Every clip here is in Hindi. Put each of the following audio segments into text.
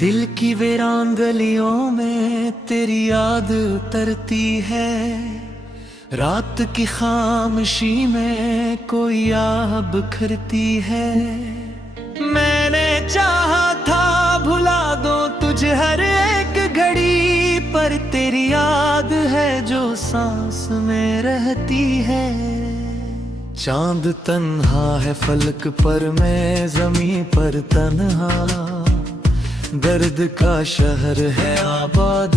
दिल की वीरान गलियों में तेरी याद उतरती है। रात की खामोशी में कोई आह बिखरती है। मैंने चाहा था भुला दो तुझे हर एक घड़ी, पर तेरी याद है जो सांस में रहती है। चांद तन्हा है फलक पर, मैं ज़मीं पर तन्हा। दर्द का शहर है आबाद,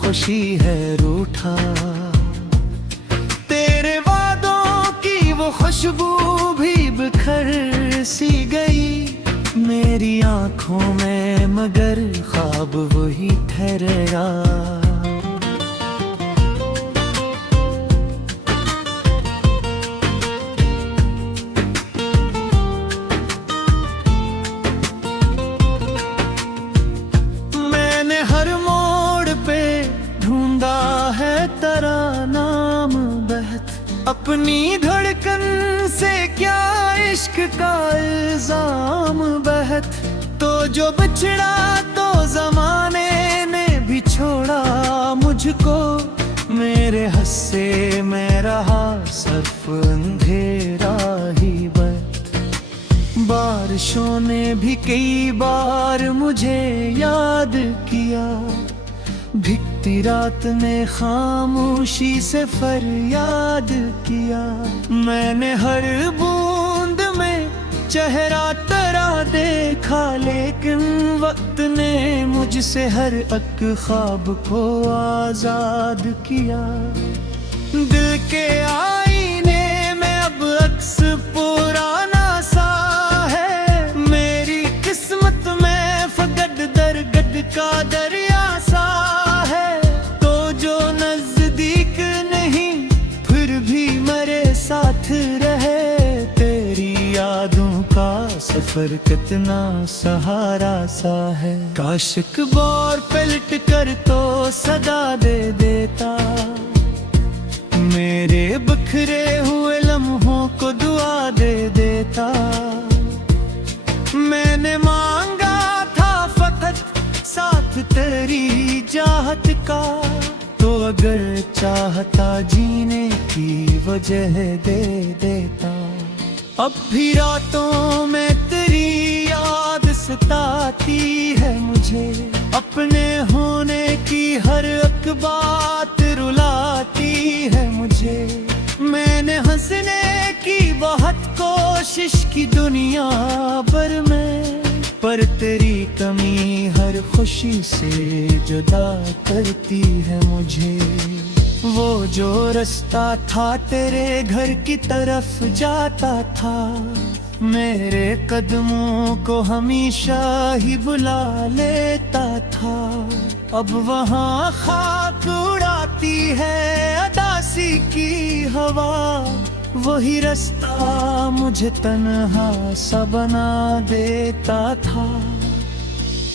खुशी है रूठा। तेरे वादों की वो खुशबू भी बिखर सी गई मेरी आंखों में, मगर ख्वाब वही ठहरेगा। हर मोड़ पे ढूंढा है तेरा नाम बहत, अपनी धड़कन से क्या इश्क का इल्जाम बहत। तो जो बिछड़ा तो जमाने ने भी छोड़ा मुझको, मेरे हस्से में रहा सिर्फ अंधेरा ही बहत। बारिशों ने भी कई बार मुझे याद किया, भीगती रात ने खामोशी से फरियाद किया। मैंने हर बूंद में चेहरा तेरा देखा, लेकिन वक्त ने मुझसे हर एक ख्वाब को आजाद किया। दिल के आईने में अब अक्स पुराना सा है, मेरी किस्मत में फकद दरगद का दरिया सा है। तो जो नजदीक नहीं फिर भी मेरे साथ रहे, तेरी यादों का सफर कितना सहारा सा है। काश एक बार पलट कर तो सदा दे देता, मेरे बिखरे हुए लम्हों को दुआ दे देता। मैंने मांगा था फकत साथ तेरी चाहत का, तो अगर चाहता जीने की वजह दे देता। अब भी रातों में तेरी याद सताती है मुझे, अपने होने की हर एक बात रुलाती है मुझे। मैंने हंसने की बहुत कोशिश की दुनिया भर में, पर तेरी कमी हर खुशी से जुदा करती है मुझे। वो जो रास्ता था तेरे घर की तरफ जाता था, मेरे कदमों को हमेशा ही बुला लेता था। अब वहाँ खाक उड़ाती है अदासी की हवा, वही रास्ता मुझे तन्हा सा बना देता था।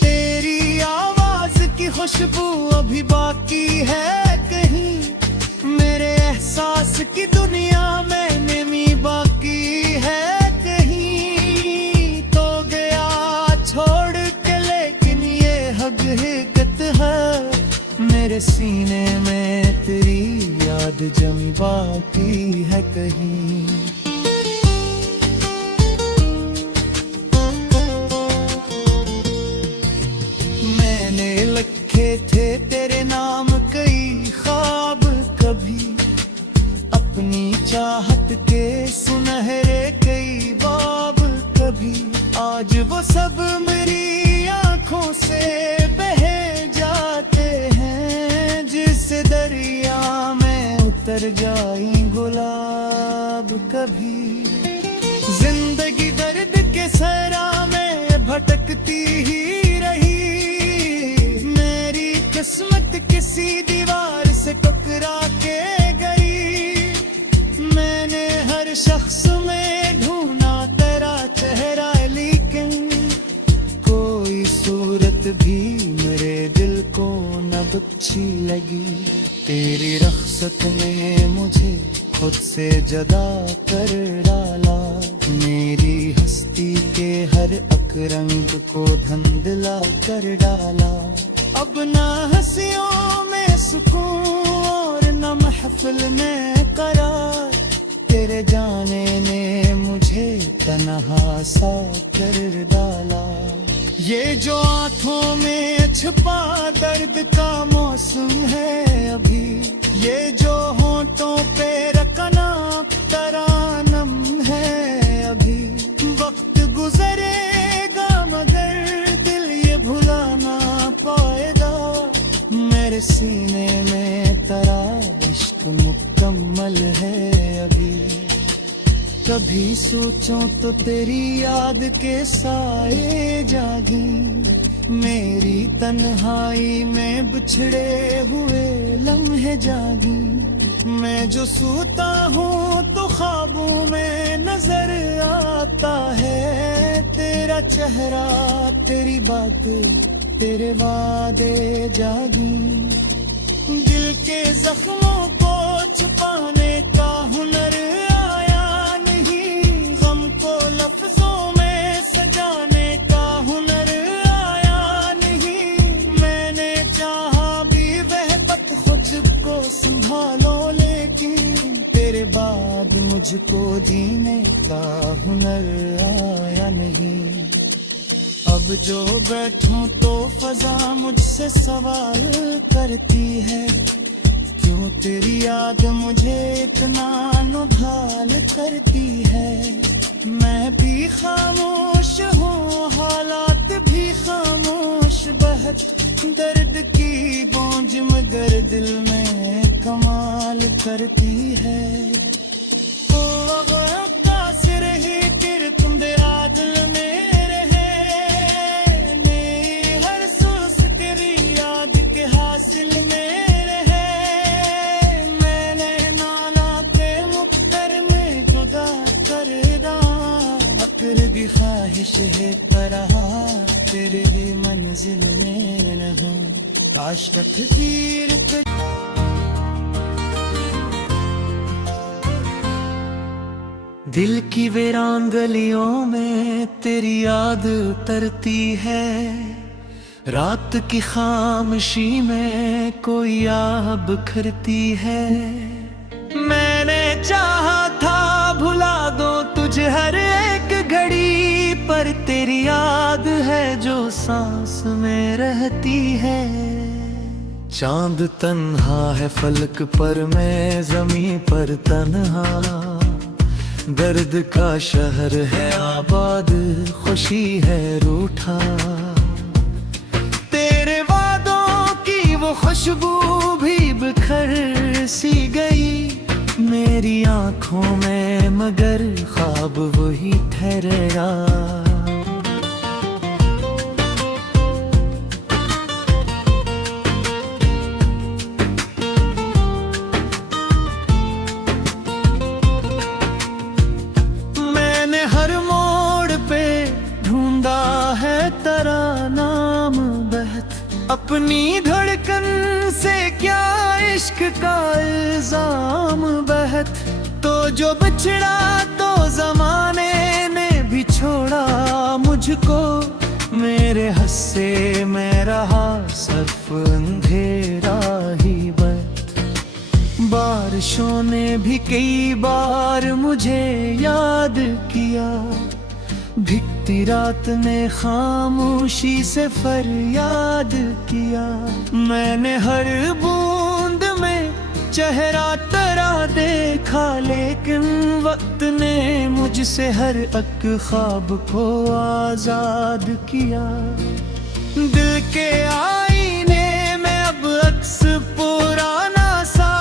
तेरी आवाज की खुशबू अभी बाकी है कहीं, मेरे एहसास की दुनिया में नमी बाकी है कहीं। तो गया छोड़ के लेकिन ये हकीकत है, मेरे सीने में तेरी याद जमी बाकी है कहीं। मैंने लिखे थे तेरे नाम कई ख्वाब कभी, अपनी चाहत के सुनहरे कई बाब कभी। आज वो सब मेरी आंखों से बहे जाते हैं, जिस दरिया में उतर जाई गुलाब कभी। जिंदगी दर्द के सहरा में भटकती ही रही, मेरी किस्मत किसी दीवार से टकरा के गई। मैंने हर शख्स में ढूंढा तेरा चेहरा, लेकिन कोई सूरत भी मेरे दिल को न अच्छी लगी। तेरी रख्सत ने मुझे खुद से जुदा कर डाला, मेरी हस्ती के हर एक रंग को धुंधला कर कर डाला। अब ना हंसियों में सुकून और न महफिल में करार, तेरे जाने ने मुझे तन्हा सा कर डाला। ये जो आंखों में छुपा दर्द का मौसम है अभी, ये जो होंठों पे रखना तरानम है अभी, वक्त गुजरेगा मगर दिल ये भुला ना पाएगा। मेरे सीने में तेरा इश्क मुकम्मल है अभी। कभी सोचूं तो तेरी याद के साए जागी, मेरी तन्हाई में बिछड़े हुए लम्हे जागी। मैं जो सोता हूँ तो ख्वाबों में नजर आता है तेरा चेहरा, तेरी बातें, तेरे वादे जागी। दिल के जख्मों को छुपाने का हुनर आया नहीं, गम को लफ्जों में सजाने का हुनर आया नहीं। मैंने चाहा भी वह पद खुद को संभालो, लेकिन तेरे बाद मुझको जीने का हुनर आया नहीं। अब जो बैठूं तो फजा मुझसे सवाल करती है, क्यों तेरी याद मुझे इतना नुभाल करती है। मैं भी खामोश हूँ, हालात भी खामोश, बहत दर्द की गूंज मगर दिल में कमाल करती है। ओ अब सिर ही फिर तुम तेरा दिल में ख्वाहिश है तरह तेरे ही मंजिल में रहूं, काश तकदीर पे। दिल की वीरान गलियों में तेरी याद उतरती है, रात की खामोशी में कोई आह बिखरती है। मैंने चाहा था भुला दो तुझे हर एक घड़ी, पर तेरी याद है जो सांस में रहती है। चांद तन्हा है फलक पर, मैं जमीन पर तन्हा, दर्द का शहर है आबाद, खुशी है रूठा। तेरे वादों की वो खुशबू भी बिखर सी गई मेरी आंखों में, मगर ख्वाब वही ठहरा। मैंने हर मोड़ पे ढूंढा है तेरा नाम बहत, अपनी धड़कन से क्या इश्क का इल्जाम बहत। तो जो बिछड़ा तो जमाने ने भी छोड़ा मुझको, मेरे हस्से में रहा सिर्फ अंधेरा ही बस। बारिशों ने भी कई बार मुझे याद किया, भीगती रात ने खामोशी से फरियाद किया। मैंने हर बूंद में चेहरा तेरा देखा, लेकिन वक्त ने मुझसे हर एक ख्वाब को आजाद किया। दिल के आईने में अब अक्स पुराना सा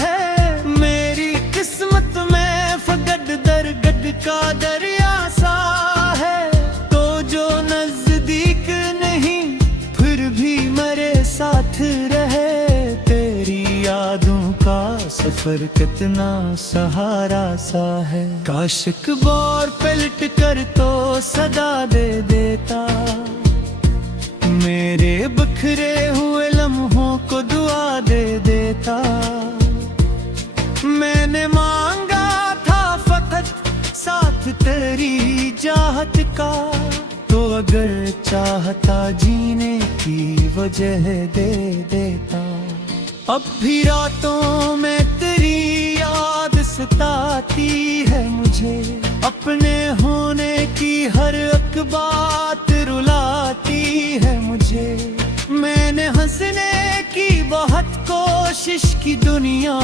है, मेरी किस्मत में फगड दरगड का दरिया सा है। तो जो नजदीक नहीं फिर भी मेरे साथ रहे, तेरी यादों का सफर कितना सहारा सा है। काश एक बार पलट कर तो सदा दे देता, मेरे बिखरे हुए लम्हों को दुआ दे देता। मैंने मांगा था फकत साथ तेरी चाहत का, तो अगर चाहता जीने की वजह दे देता। अब भी रातों में तेरी याद सताती है मुझे, अपने होने की हर एक बात रुलाती है मुझे। मैंने हंसने की बहुत कोशिश की दुनिया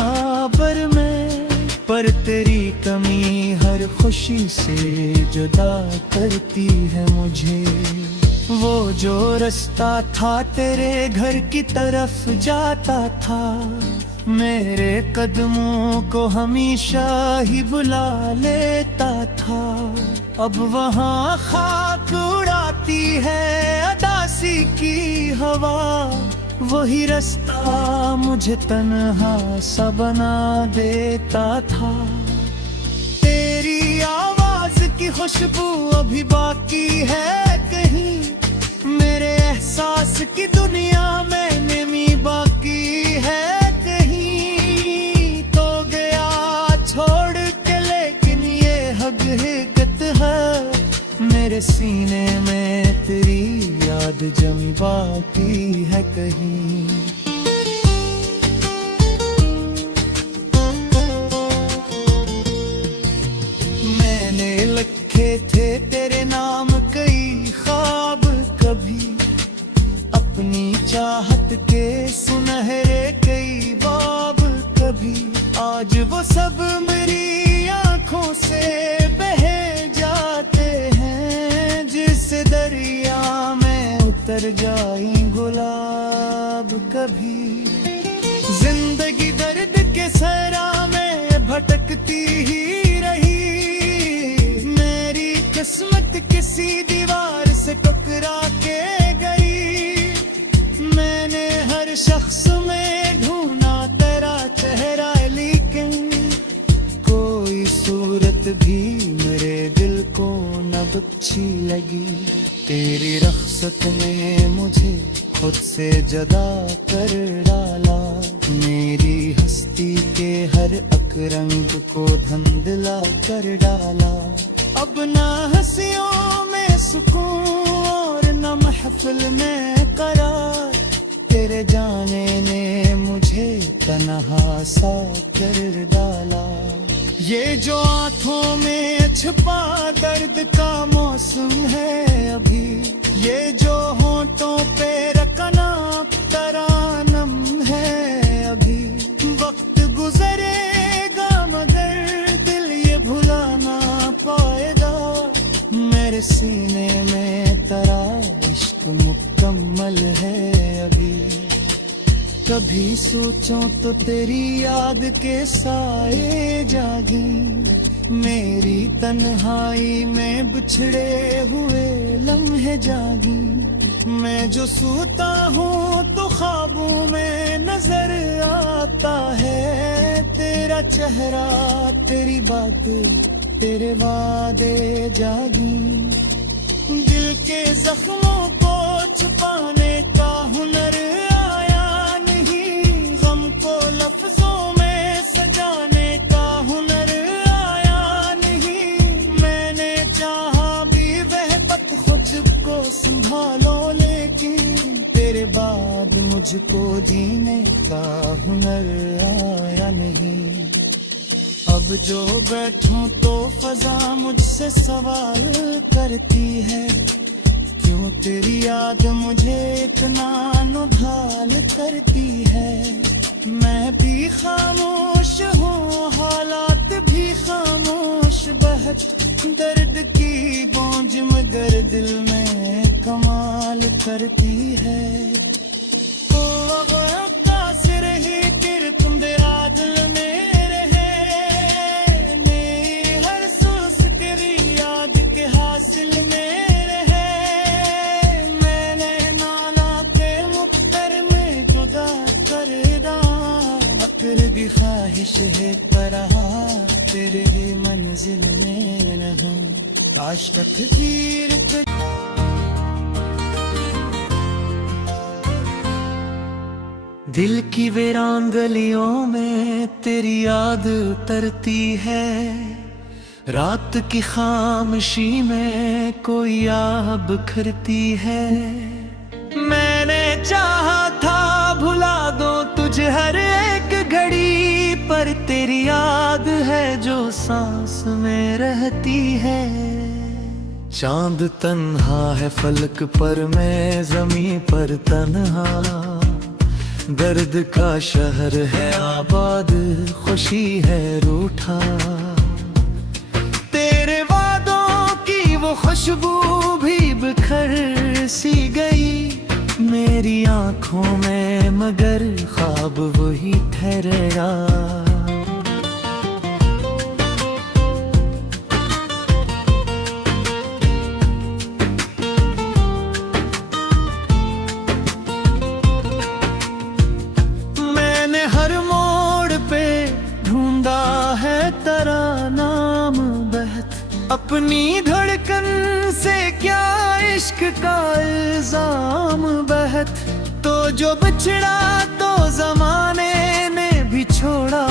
भर में, पर तेरी कमी हर खुशी से जुदा करती है मुझे। वो जो रास्ता था तेरे घर की तरफ जाता था, मेरे कदमों को हमेशा ही बुला लेता था। अब वहाँ खाक उड़ाती है अदासी की हवा, वही रास्ता मुझे तन्हा सा बना देता था। तेरी आवाज की खुशबू अभी बाकी है कहीं, मेरे एहसास की दुनिया में नमी बाकी है कहीं। तो गया छोड़ के लेकिन ये हकीकत है, मेरे सीने में तेरी याद जमी बाकी है कहीं। मैंने लिखे थे तेरे नाम कई ख्वाब कभी, अपनी चाहत के सुनहरे कई बाब कभी। आज वो सब मेरी आंखों से बहे जाते हैं, जिस दरिया में उतर जाई गुलाब कभी। जिंदगी दर्द के सहरा में भटकती ही रही, मेरी किस्मत किसी दीवार से टकरा के गई। मैंने हर शख्स में ढूंढा तेरा चेहरा, लेकिन कोई सूरत भी मेरे दिल को न अच्छी लगी। तेरी रख्सत में मुझे खुद से जुदा कर डाला, मेरी हस्ती के हर एक रंग को धुंधला कर डाला। अब ना हंसियों में सुकून और न महफिल में करार, तेरे जाने ने मुझे तन्हा सा कर डाला। ये जो आंखों में छुपा दर्द का मौसम है अभी, ये जो होंठों पे रखना तरानम है अभी। वक्त गुजरेगा मगर दिल ये भुला ना पाएगा, मेरे सीने में तेरा इश्क मुकम्मल है अभी। कभी सोचूं तो तेरी याद के साए जागी, मेरी तन्हाई में बिछड़े हुए लम्हे जागी। मैं जो सोता हूँ तो ख्वाबों में नजर आता है तेरा चेहरा, तेरी बातें तेरे वादे जागी। दिल के जख्मों को छुपाने का हुनर आया नहीं, गम को लफ्जों में सजाने का हुनर आया नहीं। मैंने चाहा भी वह पत खुद को संभालो, लेकिन तेरे बाद मुझको जीने का हुनर आया नहीं। अब जो बैठूं तो फजा मुझसे सवाल करती है, क्यों तेरी याद मुझे इतना नुभाल करती है। मैं भी खामोश हूँ, हालात भी खामोश, बहक दर्द की गूंज मगर दिल में कमाल करती है। ओ अब सिर ही तिर तुम दिल में ख्वाहिश है पर तेरे ही मंजिल में रहूं। आज तक तीर दिल की वीरान गलियों में तेरी याद उतरती है, रात की खामोशी में कोई आह बिखरती है। मैंने चाहा था भुला दो तुझे हर एक घड़ी, पर तेरी याद है जो सांस में रहती है। चांद तन्हा है फलक पर, मैं ज़मीं पर तन्हा। दर्द का शहर है आबाद, खुशी है रूठा। तेरे वादों की वो खुशबू भी बिखर सी गई मेरी आंखों में, मगर ख्वाब वही ठहरा। मैंने हर मोड़ पे ढूंढा है तेरा नाम बहत, अपनी धड़कन से क्या इश्क का इल्जाम बहत। तो जो बिछड़ा तो जमाने ने भी छोड़ा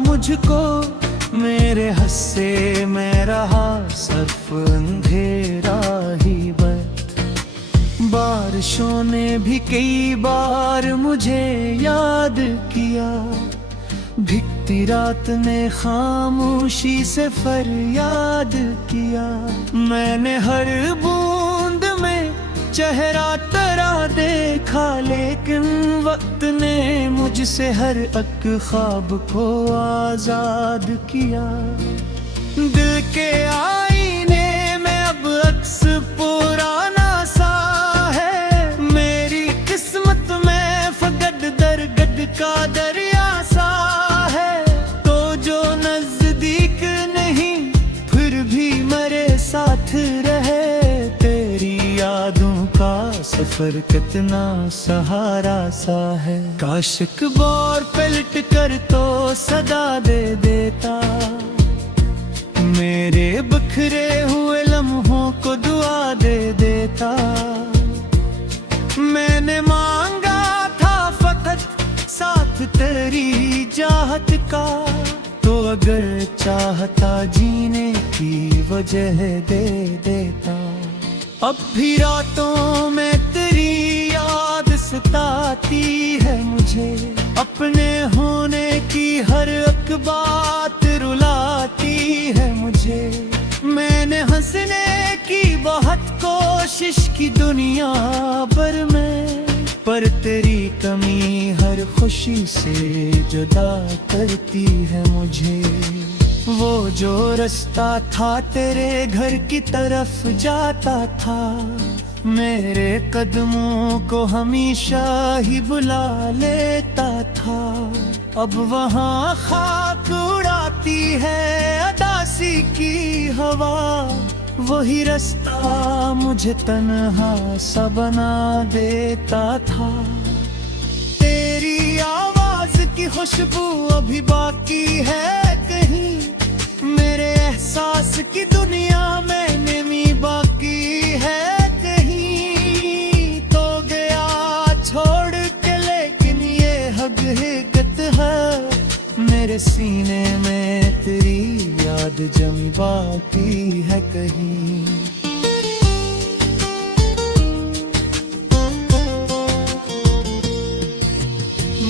मुझको, मेरे हस्से में रहा सिर्फ अंधेरा ही बत। बारिशों ने भी कई बार मुझे याद किया, भीगती रात ने खामोशी से फरियाद किया। मैंने हर बूंद में चेहरा तेरा देखा, लेकिन वक्त ने मुझसे हर एक ख्वाब को आजाद किया। दिल के आईने में अब अक्स पुराना सा है, मेरी किस्मत में फकत दरगद का दरिया सा है। तो जो नजदीक नहीं फिर भी मेरे साथ रहे, तेरी यादों का सफर कितना सहारा सा है। काश एक बार पलट कर तो सदा दे देता, मेरे बिखरे हुए लम्हों को दुआ दे देता। मैंने मांगा था फकत साथ तेरी चाहत का, तो अगर चाहता जीने की वजह दे देता। अब भी रातों में तेरी याद सताती है मुझे, अपने होने की हर एक बात रुलाती है मुझे। मैंने हंसने की बहुत कोशिश की दुनिया भर में, पर तेरी कमी हर खुशी से जुदा करती है मुझे। वो जो रास्ता था तेरे घर की तरफ जाता था, मेरे कदमों को हमेशा ही बुला लेता था। अब वहाँ खाक उड़ाती है अदासी की हवा, वही रास्ता मुझे तन्हा सा बना देता था। तेरी आवाज की खुशबू अभी बाकी है कहीं, मेरे एहसास की दुनिया में नमी बाकी है कहीं। तो गया छोड़ के लेकिन ये हकीकत है, मेरे सीने में तेरी याद जमी बाकी है कहीं।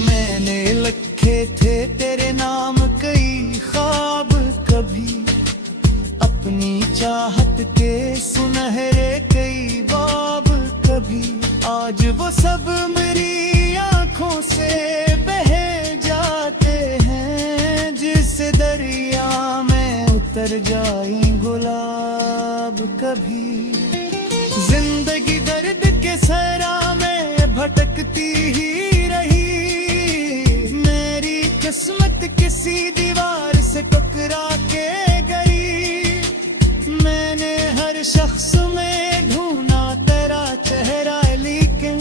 मैंने लिखे थे तेरे नाम कई ख्वाब कभी, अपनी चाहत के सुनहरे कई बाब कभी। आज वो सब मेरी आंखों से बहे जाते हैं, जिस दरिया में उतर जाई गुलाब कभी। जिंदगी दर्द के सहरा में भटकती ही रही, मेरी किस्मत किसी दीवार से टकरा के गई। मैंने हर शख्स में ढूंढा तेरा चेहरा, लेकिन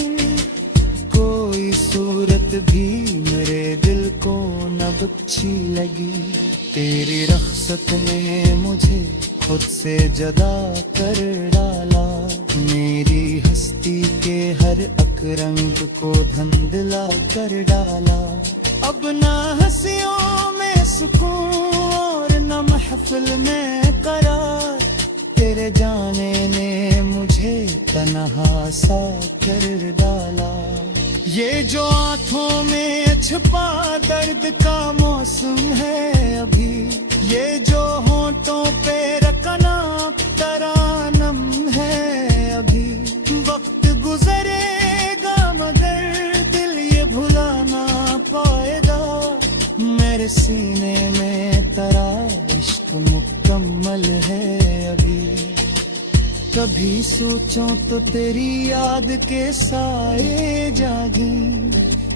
कोई सूरत भी मेरे दिल को न अच्छी लगी। तेरी रख्सत ने मुझे खुद से जुदा कर डाला, मेरी हस्ती के हर एक रंग को धुंधला कर डाला। अब ना हंसियों में सुकून और न महफिल में बेकरार, तेरे जाने ने मुझे तन्हा सा कर डाला। ये जो आंखों में छुपा दर्द का मौसम है अभी, ये जो होंठों पे रखना तरानम है अभी। वक्त गुजरेगा मगर दिल ये भुला ना पाएगा, मेरे सीने में तेरा इश्क मुकम्मल है अभी। कभी सोचूं तो तेरी याद के साए जागी,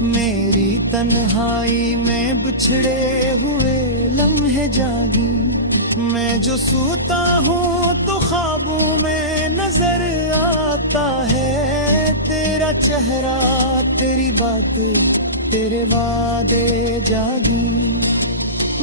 मेरी तन्हाई में बिछड़े हुए लम्हे जागी। मैं जो सोता हूँ तो ख्वाबों में नजर आता है तेरा चेहरा, तेरी बातें, तेरे वादे जागी।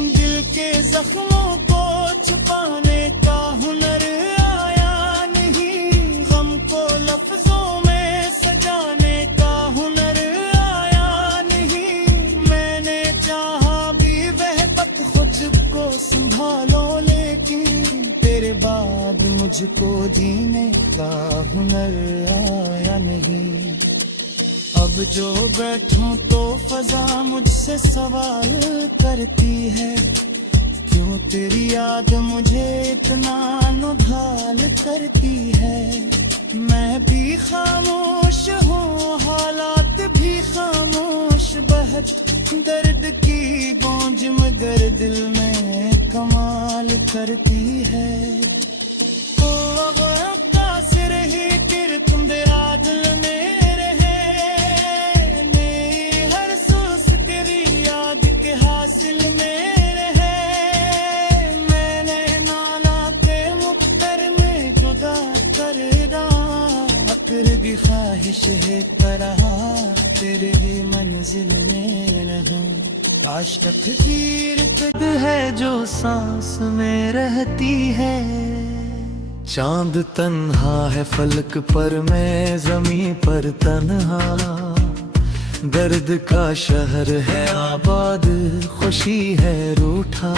दिल के जख्मों को छुपाने का हुनर आया नहीं, गम को लफ्जों में सजाने का हुनर आया नहीं। मैंने चाहा भी वह तक खुद को संभालो, लेकिन तेरे बाद मुझको जीने का हुनर आया नहीं। अब जो बैठूं तो फजा मुझसे सवाल करती है, क्यों तेरी याद मुझे इतना नुभाल करती है। मैं भी खामोश हूँ, हालात भी खामोश, बहत दर्द की गूंज मगर दिल में कमाल करती है। ओ अब कासिर ही तिर तुम तेरा दिल में ख्वाहिश है तरहा तेरे ही मंजिल में रहूं। काश तकदीर तक है जो सांस में रहती है, चांद तन्हा है फलक पर मैं जमीन पर तन्हा। दर्द का शहर है आबाद, खुशी है रूठा।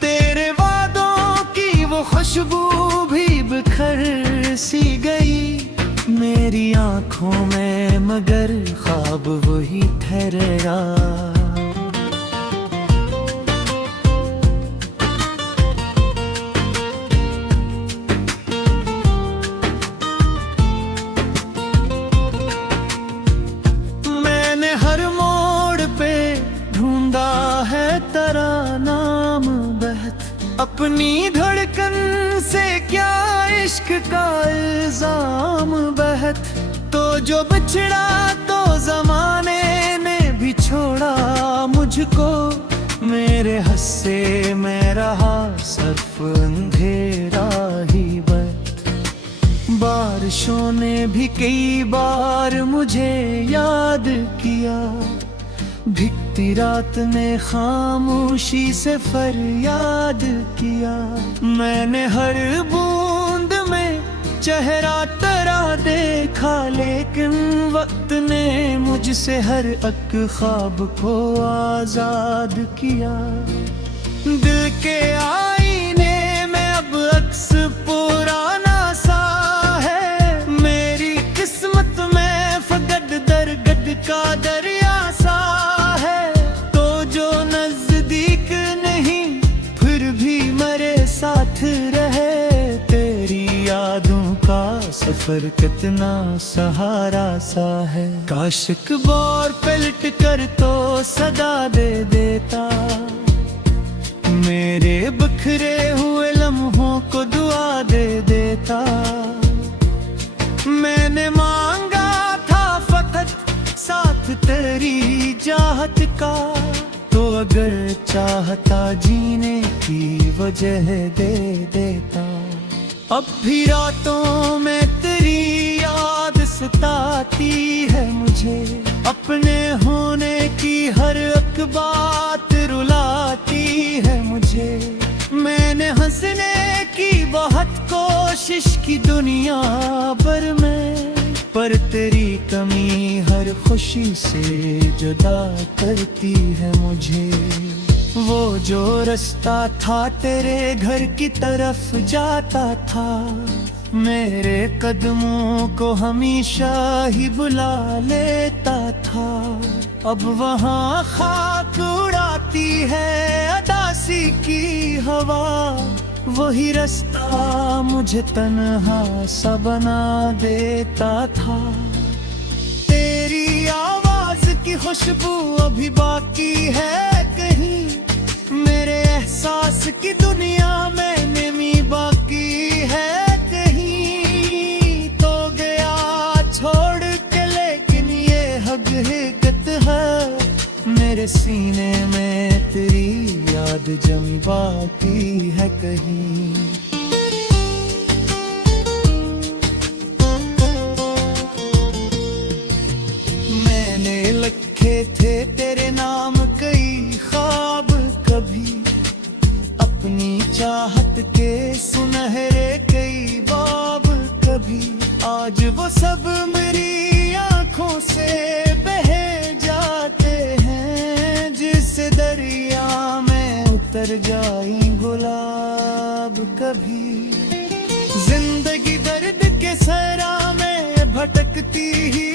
तेरे वादों की वो खुशबू भी बिखर सी गई मेरी आंखों में, मगर ख्वाब वही ठहरेगा। मैंने हर मोड़ पे ढूंढा है तेरा नाम बहत, अपनी धड़कन से क्या इश्क का इल्जाम बहत। तो जो बिछड़ा तो जमाने ने भी छोड़ा मुझको, मेरे हस्से में रहा सिर्फ अंधेरा ही बत। बारिशों ने भी कई बार मुझे याद किया, भिगती रात ने खामोशी से फरियाद किया। मैंने हर बूंद में चेहरा तेरा देखा, लेकिन वक्त ने मुझसे हर एक ख्वाब को आजाद किया। दिल के आईने में अब अक्स पुराना सा है, मेरी किस्मत में फकत दरगद का दरिया सा है। तो जो नजदीक नहीं फिर भी मेरे साथ रहे, तेरी यादों का सफर कितना सहारा सा है। काश एक बार पलट कर तो सदा दे देता, मेरे बिखरे हुए लम्हों को दुआ दे देता। मैंने मांगा था फकत साथ तेरी चाहत का, तो अगर चाहता जीने की वजह दे देता। अब भी रातों में तेरी याद सताती है मुझे, अपने होने की हर एक बात रुलाती है मुझे। मैंने हंसने की बहुत कोशिश की दुनिया भर में, पर तेरी कमी हर खुशी से जुदा करती है मुझे। वो जो रास्ता था तेरे घर की तरफ जाता था, मेरे कदमों को हमेशा ही बुला लेता था। अब वहाँ खाक उड़ाती है अदासी की हवा, वही रास्ता मुझे तन्हा सा बना देता था। तेरी आवाज की खुशबू अभी बाकी है कहीं, मेरे एहसास की दुनिया में नमी बाकी है कहीं। तो गया छोड़ के लेकिन ये हकीकत है, मेरे सीने में तेरी याद जमी बाकी है कहीं। मैंने लिखे थे तेरे नाम कई ख्वाब कभी, अपनी चाहत के सुनहरे कई बाब कभी। आज वो सब मेरी आंखों से बहे जाते हैं, जिस दरिया में उतर जाई गुलाब कभी। जिंदगी दर्द के सहरा में भटकती ही